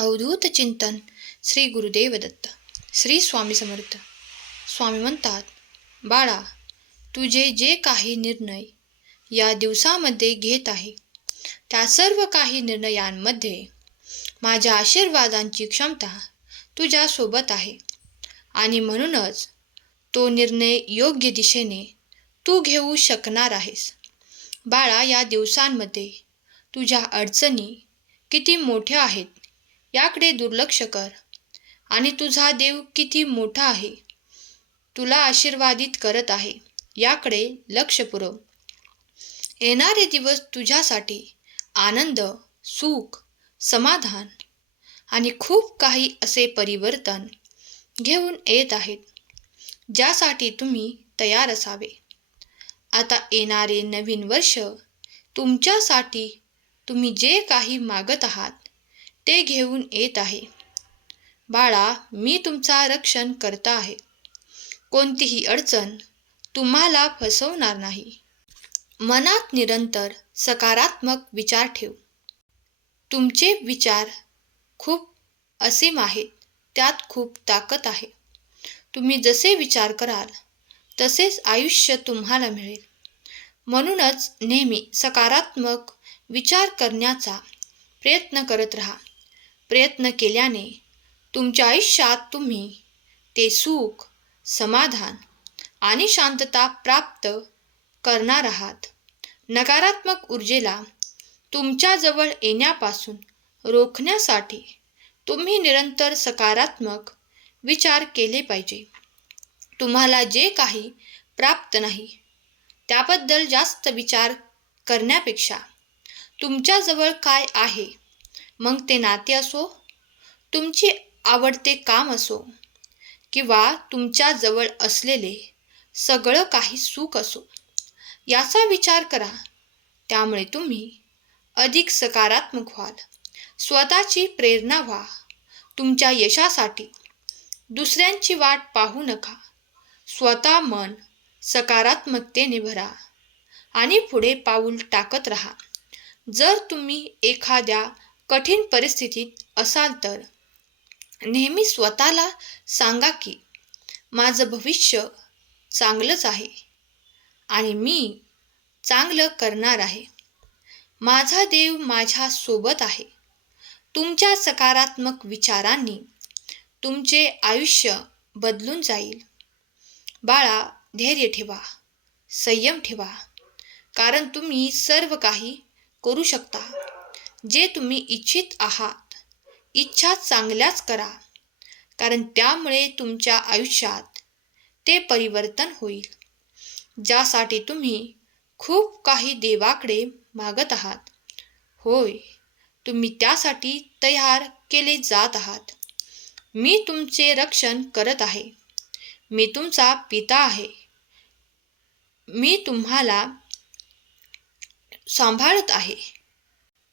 अवधूत चिंतन श्री गुरुदेव दत्त श्री स्वामी समर्थ. स्वामी म्हणतात बाळा तुझे जे काही निर्णय या दिवसामध्ये घेत आहे त्या सर्व काही निर्णयांमध्ये माझ्या आशीर्वादांची क्षमता तुझ्यासोबत आहे. आणि म्हणूनच तो निर्णय योग्य दिशेने तू घेऊ शकणार आहेस. बाळा या दिवसांमध्ये तुझ्या अडचणी किती मोठ्या आहेत याकडे दुर्लक्ष कर. आणि तुझा देव किती मोठा आहे. तुला आशीर्वादित करत आहे. याकडे लक्ष पुरव. येणारे दिवस तुझ्यासाठी आनंद सुख समाधान आणि खूप काही असे परिवर्तन घेऊन येत आहेत ज्यासाठी तुम्ही तयार असावे. आता येणारे नवीन वर्ष तुमच्यासाठी तुम्ही जे काही मागत आहात ते घेऊन येत आहे. बाळा मी तुमचा रक्षण करता आहे. कोणतीही अडचण तुम्हाला फसवणार नाही. मनात निरंतर सकारात्मक विचार ठेव. तुमचे विचार खूप असीम आहेत. त्यात खूप ताकद आहे. तुम्ही जसे विचार कराल तसेच आयुष्य तुम्हाला मिळेल. म्हणूनच नेहमी सकारात्मक विचार करण्याचा प्रयत्न करत राहा. प्रयत्न केल्याने तुमच्या आयुष्यात तुम्ही ते सुख समाधान आणि शांतता प्राप्त करणार आहात. नकारात्मक ऊर्जेला तुमच्याजवळ येण्यापासून रोखण्यासाठी तुम्ही निरंतर सकारात्मक विचार केले पाहिजे. तुम्हाला जे काही प्राप्त नाही त्याबद्दल जास्त विचार करण्यापेक्षा तुमच्याजवळ काय आहे मग ते नाते असो तुमचे आवडते काम असो किंवा तुमच्याजवळ असलेले सगळं काही सुख असो याचा विचार करा. त्यामुळे तुम्ही अधिक सकारात्मक व्हाल. स्वतःची प्रेरणा व्हा. तुमच्या यशासाठी दुसऱ्यांची वाट पाहू नका. स्वतः मन सकारात्मकतेने भरा आणि पुढे पाऊल टाकत राहा. जर तुम्ही एखाद्या कठीण परिस्थितीत असाल तर. नेहमी स्वतःला सांगा की माझं भविष्य चांगलंच आहे आणि मी चांगलं करणार आहे. माझा देव माझ्या सोबत आहे. तुमच्या सकारात्मक विचारांनी तुमचे आयुष्य बदलून जाईल. बाळा धैर्य ठेवा संयम ठेवा कारण तुम्ही सर्व काही करू शकता. जे तुम्ही इच्छित आहात इच्छा चांगल्याच करा कारण त्यामुळे तुमच्या आयुष्यात ते परिवर्तन होईल ज्यासाठी तुम्ही खूप काही देवाकडे मागत आहात. होय तुम्ही त्यासाठी तयार केले जात आहात. मी तुमचे रक्षण करत आहे. मी तुमचा पिता आहे. मी तुम्हाला सांभाळत आहे.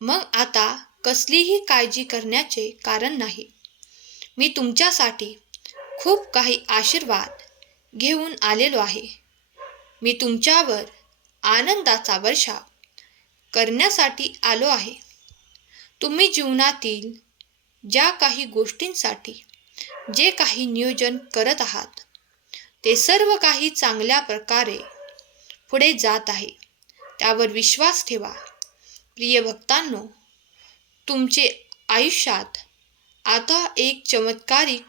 मग आता कसलीही काळजी करण्याचे कारण नाही. मी तुमच्यासाठी खूप काही आशीर्वाद घेऊन आलेलो आहे. मी तुमच्यावर आनंदाचा वर्षाव करण्यासाठी आलो आहे. तुम्ही जीवनातील ज्या काही गोष्टींसाठी जे काही नियोजन करत आहात ते सर्व काही चांगल्या प्रकारे पुढे जात आहे. त्यावर विश्वास ठेवा. प्रिय भक्तांनो तुमचे आयुष्यात आता एक चमत्कारिक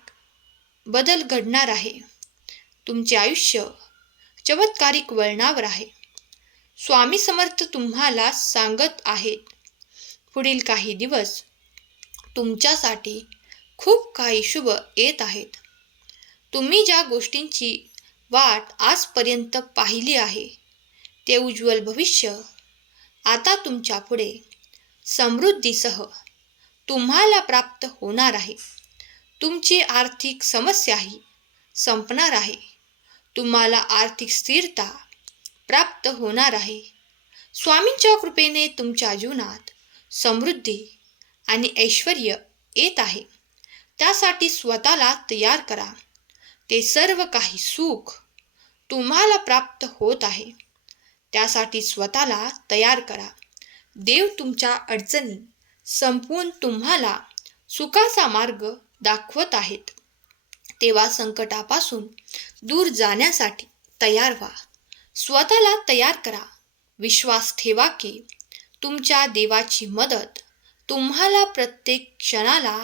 बदल घडणार आहे. तुमचे आयुष्य चमत्कारिक वळणावर आहे. स्वामी समर्थ तुम्हाला सांगत आहेत पुढील काही दिवस तुमच्यासाठी खूप काही शुभ येत आहेत. तुम्ही ज्या गोष्टींची वाट आजपर्यंत पाहिली आहे ते उज्ज्वल भविष्य आता तुमच्यापुढे समृद्धीसह तुम्हाला प्राप्त होणार आहे. तुमची आर्थिक समस्याही संपणार आहे. तुम्हाला आर्थिक स्थिरता प्राप्त होणार आहे. स्वामींच्या कृपेने तुमच्या जीवनात समृद्धी आणि ऐश्वर येत आहे. त्यासाठी स्वतःला तयार करा. ते सर्व काही सुख तुम्हाला प्राप्त होत आहे. त्यासाठी स्वतःला तयार करा. देव तुमच्या अडचणी संपवून तुम्हाला सुखाचा मार्ग दाखवत आहेत. तेव्हा संकटापासून दूर जाण्यासाठी तयार व्हा. स्वतःला तयार करा. विश्वास ठेवा की तुमच्या देवाची मदत तुम्हाला प्रत्येक क्षणाला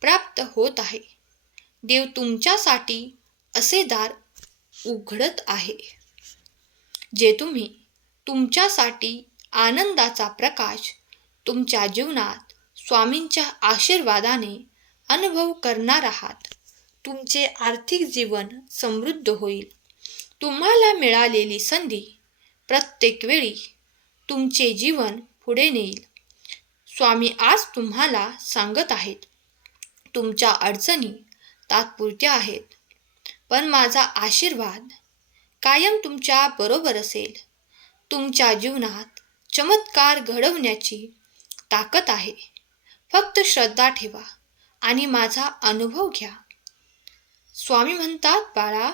प्राप्त होत आहे. देव तुमच्यासाठी असे दार उघडत आहे. जे तुम्ही तुमच्यासाठी आनंदाचा प्रकाश तुमच्या जीवनात स्वामींच्या आशीर्वादाने अनुभव करणार आहात. तुमचे आर्थिक जीवन समृद्ध होईल. तुम्हाला मिळालेली संधी प्रत्येक वेळी तुमचे जीवन पुढे नेईल. स्वामी आज तुम्हाला सांगत आहेत. तुमच्या अडचणी तात्पुरत्या आहेत. पण माझा आशीर्वाद कायम तुमच्या बरोबर असेल. तुमच्या जीवनात चमत्कार घडवण्याची ताकद आहे. फक्त श्रद्धा ठेवा आणि माझा अनुभव घ्या. स्वामी म्हणतात बाळा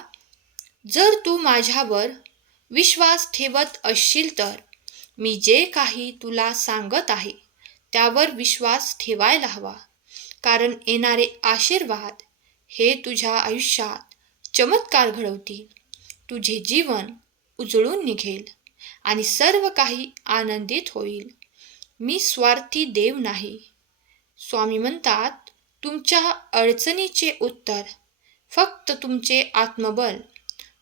जर तू माझ्यावर विश्वास ठेवत असशील तर मी जे काही तुला सांगत आहे त्यावर विश्वास ठेवायला हवा. कारण येणारे आशीर्वाद हे तुझ्या आयुष्यात चमत्कार घडवतील. तुझे जीवन उजळून निघेल. आणि सर्व काही आनंदित होईल. मी स्वार्थी देव नाही. स्वामी म्हणतात तुमच्या अडचणीचे उत्तर फक्त तुमचे आत्मबल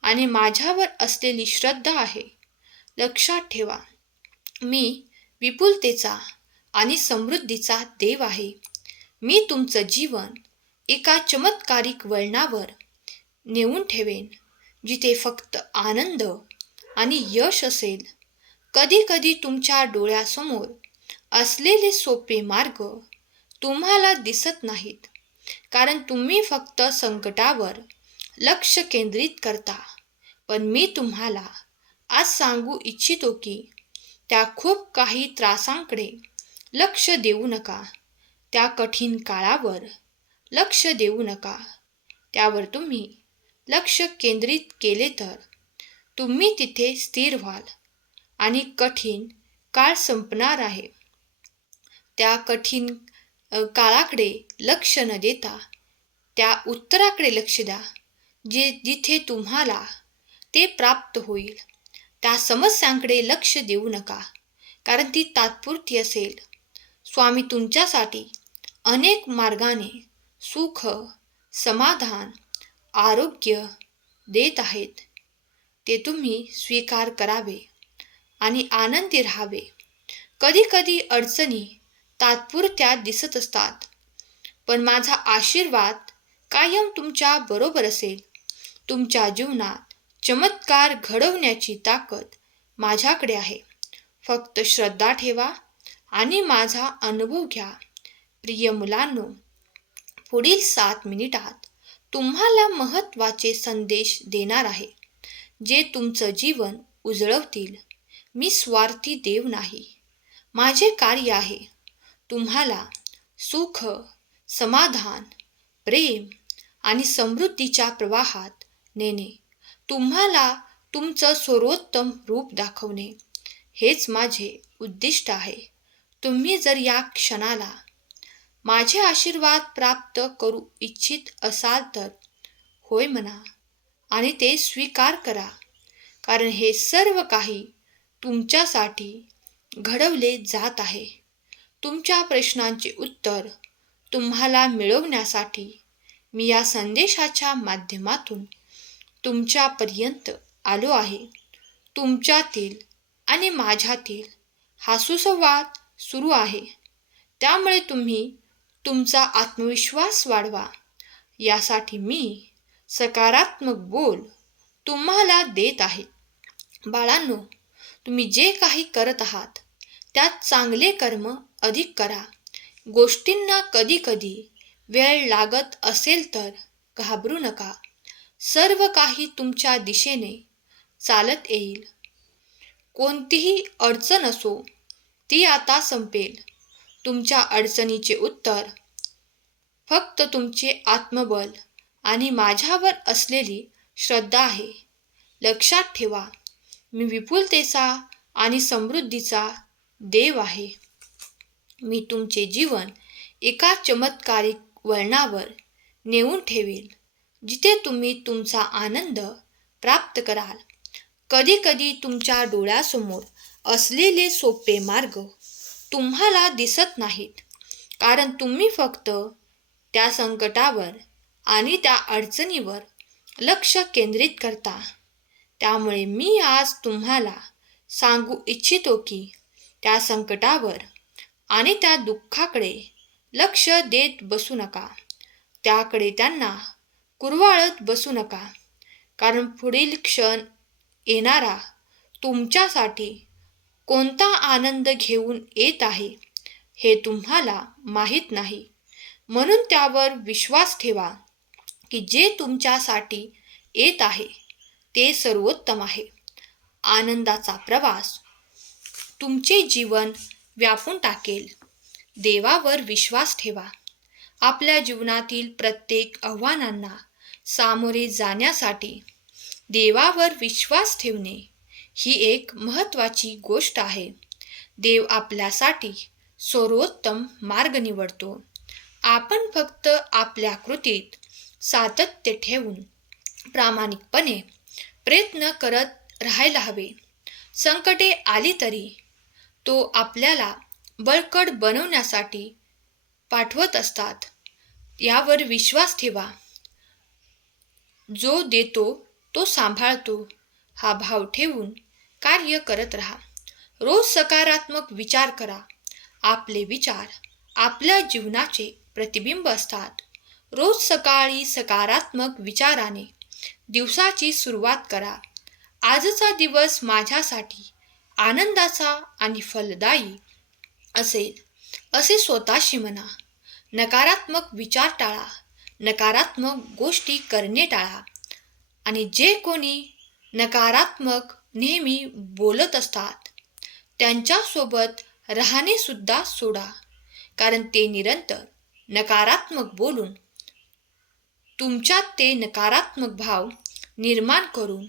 आणि माझ्यावर असलेली श्रद्धा आहे. लक्षात ठेवा मी विपुलतेचा आणि समृद्धीचा देव आहे. मी तुमचं जीवन एका चमत्कारिक वळणावर नेऊन ठेवेन जिथे फक्त आनंद आणि यश असेल. कधी कधी तुमच्या डोळ्यासमोर असलेले सोपे मार्ग तुम्हाला दिसत नाहीत. कारण तुम्ही फक्त संकटावर लक्ष केंद्रित करता. पण मी तुम्हाला आज सांगू इच्छितो की त्या खूप काही त्रासांकडे लक्ष देऊ नका. त्या कठीण काळावर लक्ष देऊ नका. त्यावर तुम्ही लक्ष केंद्रित केले तर तुम्ही तिथे स्थिर व्हाल. आणि कठीण काळ संपणार आहे. त्या कठीण काळाकडे लक्ष न देता त्या उत्तराकडे लक्ष द्या जे जिथे तुम्हाला ते प्राप्त होईल. त्या समस्यांकडे लक्ष देऊ नका कारण ती तात्पुरती असेल. स्वामी तुमच्यासाठी अनेक मार्गाने सुख समाधान आरोग्य देत आहेत. ते तुम्ही स्वीकार करावे. आणि आनंदी राहावे. कधीकधी अडचणी तात्पुरत्या दिसत असतात. पण माझा आशीर्वाद कायम तुमच्या बरोबर असेल. तुमच्या जीवनात चमत्कार घडवण्याची ताकद माझ्याकडे आहे. फक्त श्रद्धा ठेवा आणि माझा अनुभव घ्या. प्रिय मुलांनो पुढील सात मिनिटात तुम्हाला महत्त्वाचे संदेश देणार आहे जे तुमचं जीवन उजळवतील. मी स्वार्थी देव नाही. माझे कार्य आहे तुम्हाला सुख समाधान प्रेम आणि समृद्धीच्या प्रवाहात नेणे. तुम्हाला तुमचं सर्वोत्तम रूप दाखवणे. हेच माझे उद्दिष्ट आहे. तुम्ही जर या क्षणाला माझे आशीर्वाद प्राप्त करू इच्छित असाल तर होय म्हणा आणि ते स्वीकार करा. कारण हे सर्व काही तुमच्यासाठी घडवले जात आहे. तुमच्या प्रश्नांचे उत्तर तुम्हाला मिळवण्यासाठी मी या संदेशाच्या माध्यमातून तुमच्यापर्यंत आलो आहे. तुमच्यातील आणि माझ्यातील हा सुसंवाद सुरू आहे. त्यामुळे तुम्ही तुमचा आत्मविश्वास वाढवा. यासाठी मी सकारात्मक बोल तुम्हाला देत आहे. बाळांनो तुम्ही जे काही करत आहात त्यात चांगले कर्म अधिक करा. गोष्टींना कधी कधी वेळ लागत असेल तर घाबरू नका. सर्व काही तुमच्या दिशेने चालत येईल. कोणतीही अडचण असो ती आता संपेल. तुमच्या अडचणीचे उत्तर फक्त तुमचे आत्मबल आणि माझ्यावर असलेली श्रद्धा आहे. लक्षात ठेवा मी विपुलतेचा आणि समृद्धीचा देव आहे. मी तुमचे जीवन एका चमत्कारिक वळणावर नेऊन ठेवेल जिथे तुम्ही तुमचा आनंद प्राप्त कराल. कधीकधी तुमच्या डोळ्यासमोर असलेले सोपे मार्ग तुम्हाला दिसत नाहीत कारण तुम्ही फक्त त्या संकटावर आणि त्या अडचणीवर लक्ष केंद्रित करता. त्यामुळे मी आज तुम्हाला सांगू इच्छितो की त्या संकटावर आणि त्या दुःखाकडे लक्ष देत बसू नका. त्याकडे त्यांना कुरवाळत बसू नका. कारण पुढील क्षण येणारा तुमच्यासाठी कोणता आनंद घेऊन येत आहे हे तुम्हाला माहीत नाही. म्हणून त्यावर विश्वास ठेवा की जे तुमच्यासाठी येत आहे ते सर्वोत्तम आहे. आनंदाचा प्रवास. तुमचे जीवन व्यापून टाकेल. देवावर विश्वास ठेवा. आपल्या जीवनातील प्रत्येक आव्हानांना सामोरे जाण्यासाठी देवावर विश्वास ठेवणे ही एक महत्त्वाची गोष्ट आहे. देव आपल्यासाठी सर्वोत्तम मार्ग निवडतो. आपण फक्त आपल्या कृतीत सातत्य ठेवून प्रामाणिकपणे प्रयत्न करत राहायला हवे. संकटे आली तरी तो आपल्याला बळकट बनवण्यासाठी पाठवत असतात. यावर विश्वास ठेवा. जो देतो तो सांभाळतो. हा भाव ठेवून कार्य करत राहा. रोज सकारात्मक विचार करा. आपले विचार आपल्या जीवनाचे प्रतिबिंब असतात. रोज सकाळी सकारात्मक विचाराने दिवसाची सुरुवात करा. आजचा दिवस माझ्यासाठी आनंदाचा आणि फलदायी असेल असे स्वतःशी म्हणा. नकारात्मक विचार टाळा. नकारात्मक गोष्टी करणे टाळा. आणि जे कोणी नकारात्मक नेहमी बोलत असतात त्यांच्यासोबत राहणेसुद्धा सोडा. कारण ते निरंतर नकारात्मक बोलून तुमच्यात ते नकारात्मक भाव निर्माण करून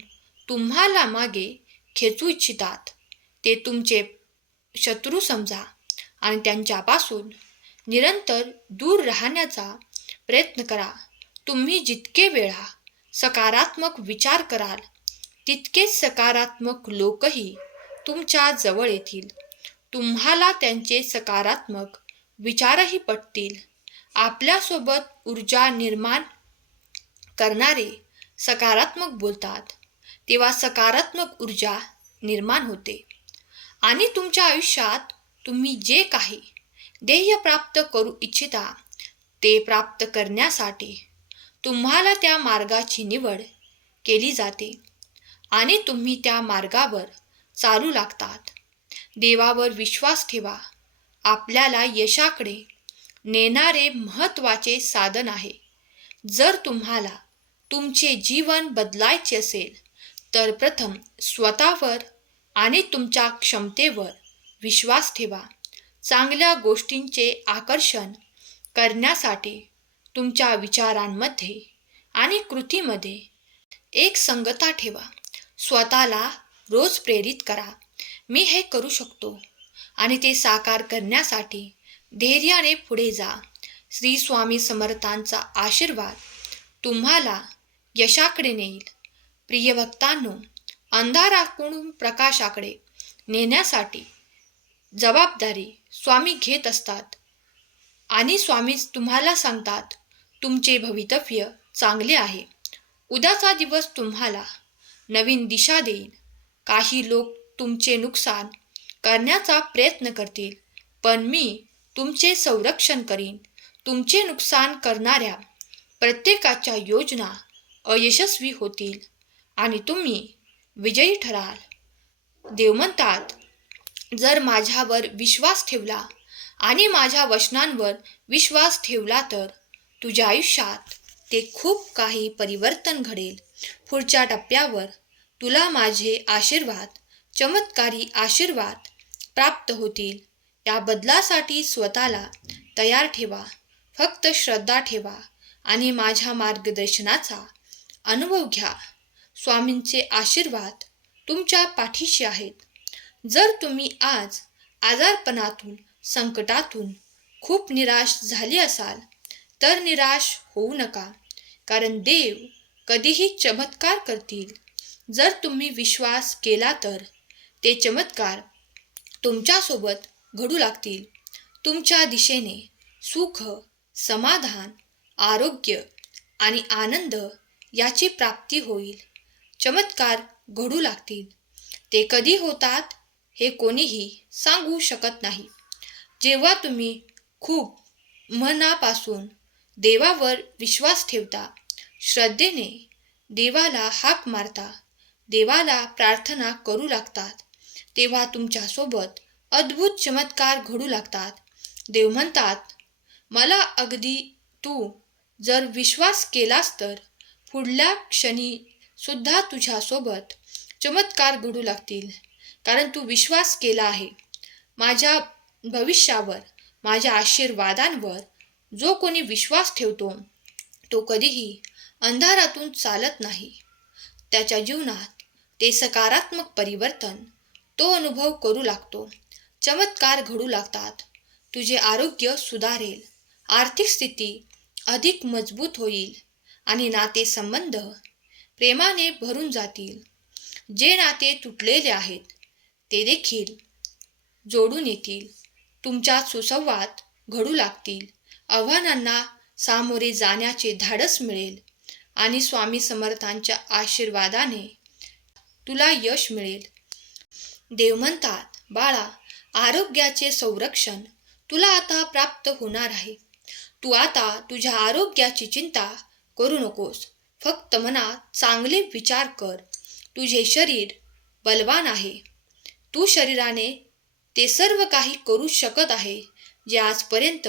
तुम्हाला मागे खेचू इच्छितात. ते तुमचे शत्रू समजा आणि त्यांच्यापासून निरंतर दूर राहण्याचा प्रयत्न करा. तुम्ही जितके वेळा सकारात्मक विचार कराल तितकेच सकारात्मक लोकही तुमच्या जवळ येतील. तुम्हाला त्यांचे सकारात्मक विचारही पटतील. आपल्यासोबत ऊर्जा निर्माण करणारे सकारात्मक बोलतात तेव्हा सकारात्मक ऊर्जा निर्माण होते. आणि तुमच्या आयुष्यात तुम्ही जे काही ध्येय प्राप्त करू इच्छिता ते प्राप्त करण्यासाठी तुम्हाला त्या मार्गाची निवड केली जाते आणि तुम्ही त्या मार्गावर चालू लागतात. देवावर विश्वास ठेवा. आपल्याला यशाकडे नेणारे महत्त्वाचे साधन आहे. जर तुम्हाला तुमचे जीवन बदलायचे असेल तर प्रथम स्वतःवर आणि तुमच्या क्षमतेवर विश्वास ठेवा. चांगल्या गोष्टींचे आकर्षण करण्यासाठी तुमच्या विचारांमध्ये आणि कृतीमध्ये एक संगता ठेवा. स्वतःला रोज प्रेरित करा. मी हे करू शकतो आणि ते साकार करण्यासाठी धैर्याने पुढे जा. श्री स्वामी समर्थांचा आशीर्वाद तुम्हाला यशाकडे नेईल. प्रिय भक्तांनो अंधाराकडून प्रकाशाकडे नेण्यासाठी जबाबदारी स्वामी घेत असतात. आणि स्वामीच तुम्हाला सांगतात तुमचे भवितव्य चांगले आहे. उद्याचा दिवस तुम्हाला नवीन दिशा देईल. काही लोक तुमचे नुकसान करण्याचा प्रयत्न करतील पण मी तुमचे संरक्षण करीन. तुमचे नुकसान करणाऱ्या प्रत्येकाच्या योजना अयशस्वी होतील. आणि तुम्ही विजयी ठराल. देव म्हणतात जर माझ्यावर विश्वास ठेवला आणि माझ्या वचनांवर विश्वास ठेवला तर तुझ्या आयुष्यात ते खूप काही परिवर्तन घडेल. पुढच्या टप्प्यावर तुला माझे आशीर्वाद चमत्कारी आशीर्वाद प्राप्त होतील. या बदलासाठी स्वतःला तयार ठेवा. फक्त श्रद्धा ठेवा आणि माझ्या मार्गदर्शनाचा अनुभव घ्या. स्वामींचे आशीर्वाद तुमच्या पाठीशी आहेत. जर तुम्ही आज आजारपणातून संकटातून खूप निराश झाली असाल तर निराश होऊ नका. कारण देव कधीही चमत्कार करतील. जर तुम्ही विश्वास केला तर ते चमत्कार तुमच्यासोबत घडू लागतील. तुमच्या दिशेने सुख समाधान आरोग्य आणि आनंद याची प्राप्ती होईल. चमत्कार घडू लागतील. ते कधी होतात हे कोणीही सांगू शकत नाही. जेव्हा तुम्ही खूप मनापासून देवावर विश्वास ठेवता श्रद्धेने देवाला हाक मारता देवाला प्रार्थना करू लागतात तेव्हा तुमच्यासोबत अद्भुत चमत्कार घडू लागतात. देव म्हणतात मला अगदी तू जर विश्वास केलास तर पुढल्या क्षणी सुद्धा तुझ्यासोबत चमत्कार घडू लागतील. कारण तू विश्वास केला आहे. माझ्या भविष्यावर माझ्या आशीर्वादांवर जो कोणी विश्वास ठेवतो तो कधीही अंधारातून चालत नाही. त्याच्या जीवनात ते सकारात्मक परिवर्तन तो अनुभव करू लागतो. चमत्कार घडू लागतात. तुझे आरोग्य सुधारेल. आर्थिक स्थिती अधिक मजबूत होईल. आणि नातेसंबंध प्रेमाने भरून जातील. जे नाते तुटलेले आहेत ते देखील जोडून येतील. तुमच्यात सुसंवाद घडू लागतील. आव्हानांना सामोरे जाण्याचे धाडस मिळेल आणि स्वामी समर्थांच्या आशीर्वादाने तुला यश मिळेल. देव म्हणतात बाळा आरोग्याचे संरक्षण तुला आता प्राप्त होणार आहे. तू आता तुझ्या आरोग्याची चिंता करू नकोस. फक्त मनात चांगले विचार कर. तुझे शरीर बलवान आहे. तू शरीराने ते सर्व काही करू शकत आहे जे आजपर्यंत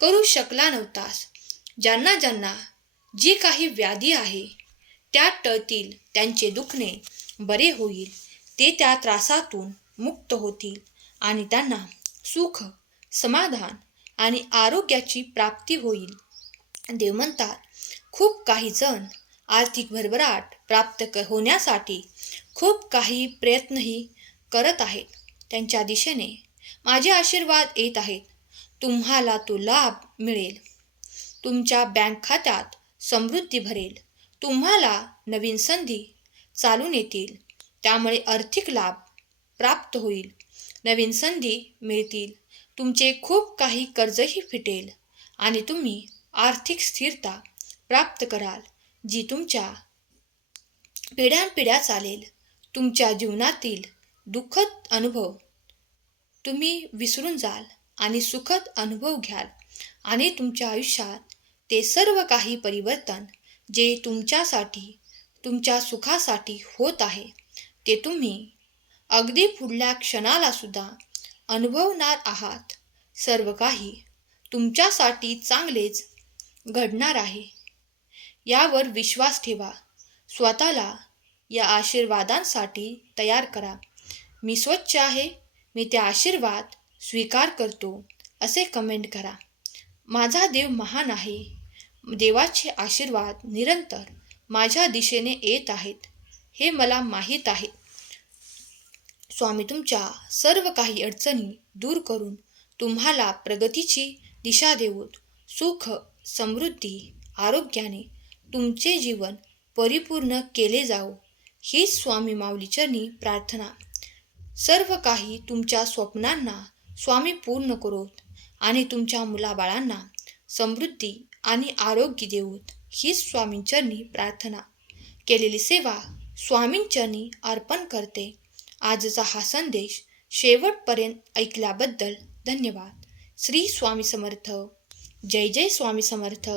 करू शकला नव्हतास. ज्यांना ज्यांना जी काही व्याधी आहे त्या टळतील त्यांचे दुखणे बरे होईल. ते त्या त्रासातून मुक्त होतील आणि त्यांना सुख समाधान आणि आरोग्याची प्राप्ती होईल. देव म्हणतात खूप काही जण आर्थिक भरभराट प्राप्त क होण्यासाठी खूप काही प्रयत्नही करत आहेत. त्यांच्या दिशेने माझे आशीर्वाद येत आहेत. तुम्हाला तो लाभ मिळेल. तुमच्या बँक खात्यात समृद्धी भरेल. तुम्हाला नवीन संधी चालून येतील. त्यामुळे आर्थिक लाभ प्राप्त होईल. नवीन संधी मिळतील. तुमचे खूप काही कर्जही फिटेल आणि तुम्ही आर्थिक स्थिरता प्राप्त कराल जी तुमच्या पिढ्यानपिढ्या चालेल. तुमच्या जीवनातील दुःखद अनुभव तुम्ही विसरून जाल आणि सुखद अनुभव घ्याल आणि तुमच्या आयुष्यात ते सर्व काही परिवर्तन जे तुमच्यासाठी तुमच्या सुखासाठी होत आहे ते तुम्ही अगदी पुढल्या क्षणाला सुद्धा अनुभवणार आहात. सर्व काही तुमच्यासाठी चांगलेच घडणार आहे. यावर विश्वास ठेवा. स्वतःला या आशीर्वादांसाठी तयार करा. मी स्वच्छ आहे. मी ते आशीर्वाद स्वीकार करतो असे कमेंट करा. माझा देव महान आहे. देवाचे आशीर्वाद निरंतर माझ्या दिशेने येत आहेत हे मला माहीत आहे. स्वामी तुमच्या सर्व काही अडचणी दूर करून तुम्हाला प्रगतीची दिशा देऊन सुख समृद्धी आरोग्याने तुमचे जीवन परिपूर्ण केले जाऊ हीच स्वामी माऊलीचरणी प्रार्थना. सर्व काही तुमच्या स्वप्नांना स्वामी पूर्ण करोत आणि तुमच्या मुलाबाळांना समृद्धी आणि आरोग्य देऊत हीच स्वामींचरणी प्रार्थना. केलेली सेवा स्वामींचरणी अर्पण करते. आजचा हा संदेश शेवटपर्यंत ऐकल्याबद्दल धन्यवाद. श्री स्वामी समर्थ. जय जय स्वामी समर्थ.